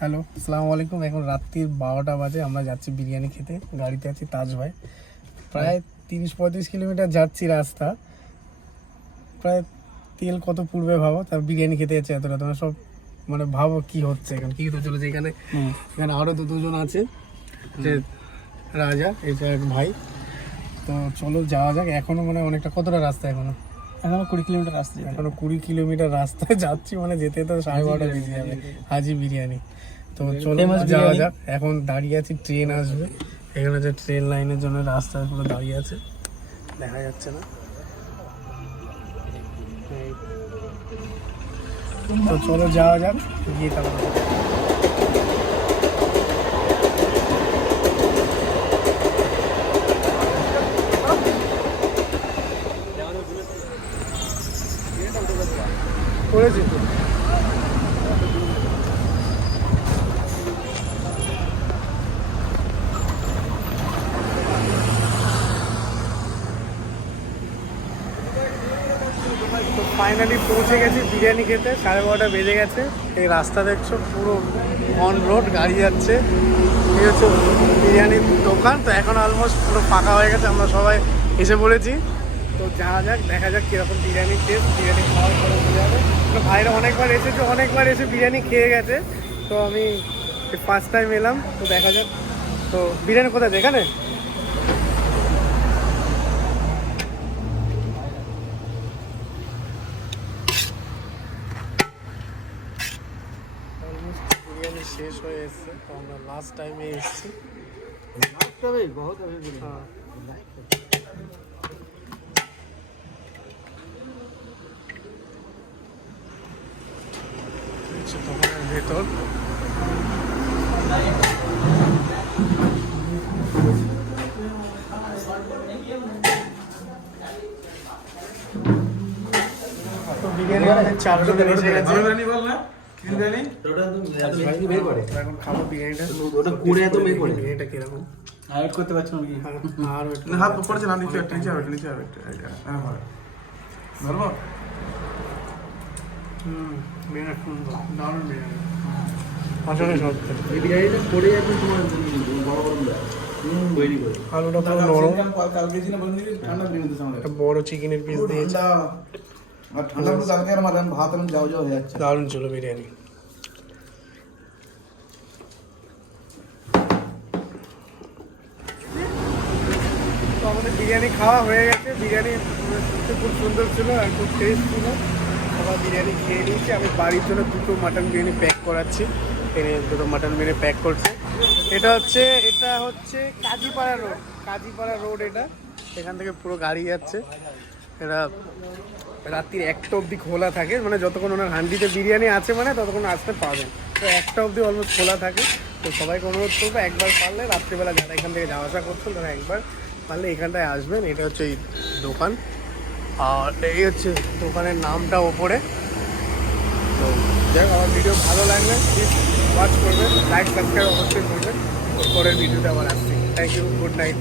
Hello, আসসালামু আলাইকুম। এখন রাত্রির 12টা বাজে। আমরা যাচ্ছি বিরিয়ানি খেতে। গাড়িতে আছি তাজ ভাই। প্রায় 30-35 কিলোমিটার যাচ্ছি রাস্তা। প্রায় তেল কত পূর্বে ভাবো, তার বিরিয়ানি খেতে যাচ্ছে এতটা। তোমরা সব মানে ভাবো কি হচ্ছে এখন, কি হতে চলেছে এখানে। এখানে আরও দুজন আছে, যে রাজা, এটা এক ভাই। তো চলো যাওয়া যাক। এখনো মানে অনেকটা, কতটা রাস্তা এখনো? 20 কিলোমিটার রাস্তা। এখনো 20 কিলোমিটার রাস্তায় যাচ্ছি, মানে যেতে তো 12:30 বেজে যাবে। হাজি বিরিয়ানি। তো চলো যাওয়া যাক। এখন দাঁড়িয়ে আছি, ট্রেন আসবে। এখানে যে ট্রেন লাইনের জন্য রাস্তায় পুরো দাঁড়িয়ে আছে, দেখা যাচ্ছে না। তো চলো যাওয়া যাক, গিয়ে তারপর করেছি তো। তো ফাইনালি পৌঁছে গেছি বিরিয়ানি খেতে। 12:30 বেজে গেছে। এই রাস্তা দেখছো, পুরো অন রোড, গাড়ি যাচ্ছে। এই হচ্ছে বিরিয়ানির দোকান। তো এখন অলমোস্ট পুরো ফাঁকা হয়ে গেছে, আমরা সবাই এসে পড়েছি। তো যাওয়া যাক, দেখা যাক কীরকম বিরিয়ানির টেস্ট। বিরিয়ানি খাওয়ার পরে বোঝা যাবে। তো ভাইরা অনেকবার এসেছে, অনেকবার এসে বিরিয়ানি খেয়ে গেছে। তো আমি ফার্স্ট টাইম এলাম। তো দেখা যাক। তো বিরিয়ানি কোথায়, এখানে? বিরিয়ানি শেষ হয়ে এসছে। তো আমরা লাস্ট টাইমে এসেছি। দোকানের ভেতর তো বিরিয়ানি আমাদের 4 জন এসে গেছে। এখন খাবো বিরিয়ানিটা। বিরিয়ানিটা কিরকম ওয়েট করতে পারছো না কি? আর হাত পড়ছে না, নিচে একটা নিচে হবে একটা। হ্যাঁ হয় ধরবো। বিরিয়ানি সুন্দর, দারুণ বিরিয়ানি। আসলে সত্যি এই বিরিয়ানিটা পড়ে যাবে তোমার বড় বড় তৈরি করে। আলুটা পুরো নরম। কালকে ছিল বন্ধু, ঠান্ডা বিরিয়ানি দিতে আমাদের। একটা বড় চিকেনের পিস দিয়েছে। আর ঠান্ডা পুরো কালকে আর মাদাম ভাত আর যাও যাও হয়ে যাচ্ছে। দারুণ ছিল বিরিয়ানি। তো আমাদের বিরিয়ানি খাওয়া হয়ে গেছে। বিরিয়ানি খুব সুন্দর ছিল আর খুব টেস্ট ছিল। আবার বিরিয়ানি খেয়ে নিয়েছি। আমি বাড়ির জন্য 2টো মাটন বিরিয়ানি প্যাক করাচ্ছি। এনে 2টো মাটন বিরিয়ানি প্যাক করছে। এটা হচ্ছে কাজীপাড়া রোড। এটা এখান থেকে পুরো গাড়ি যাচ্ছে। এটা রাত্রির 1টা অবধি খোলা থাকে, মানে যতক্ষণ ওনার হান্ডিতে বিরিয়ানি আছে মানে ততক্ষণ আসতে পারবেন। তো 1টা অবধি অলমোস্ট খোলা থাকে। তো সবাইকে অনুরোধ করবো, একবার পারলে রাত্রিবেলা যারা এখান থেকে যাওয়া আসা করছেন তারা একবার পারলে এখানটায় আসবেন। এটা হচ্ছে এই দোকান, আর এই হচ্ছে দোকানের নামটা ওপরে। তো যাই হোক, আমার ভিডিও ভালো লাগলে প্লিজ ওয়াচ করবেন, লাইক সাবস্ক্রাইব অবশ্যই করবেন। পরের ভিডিওতে আবার আসছি। Thank you, good night.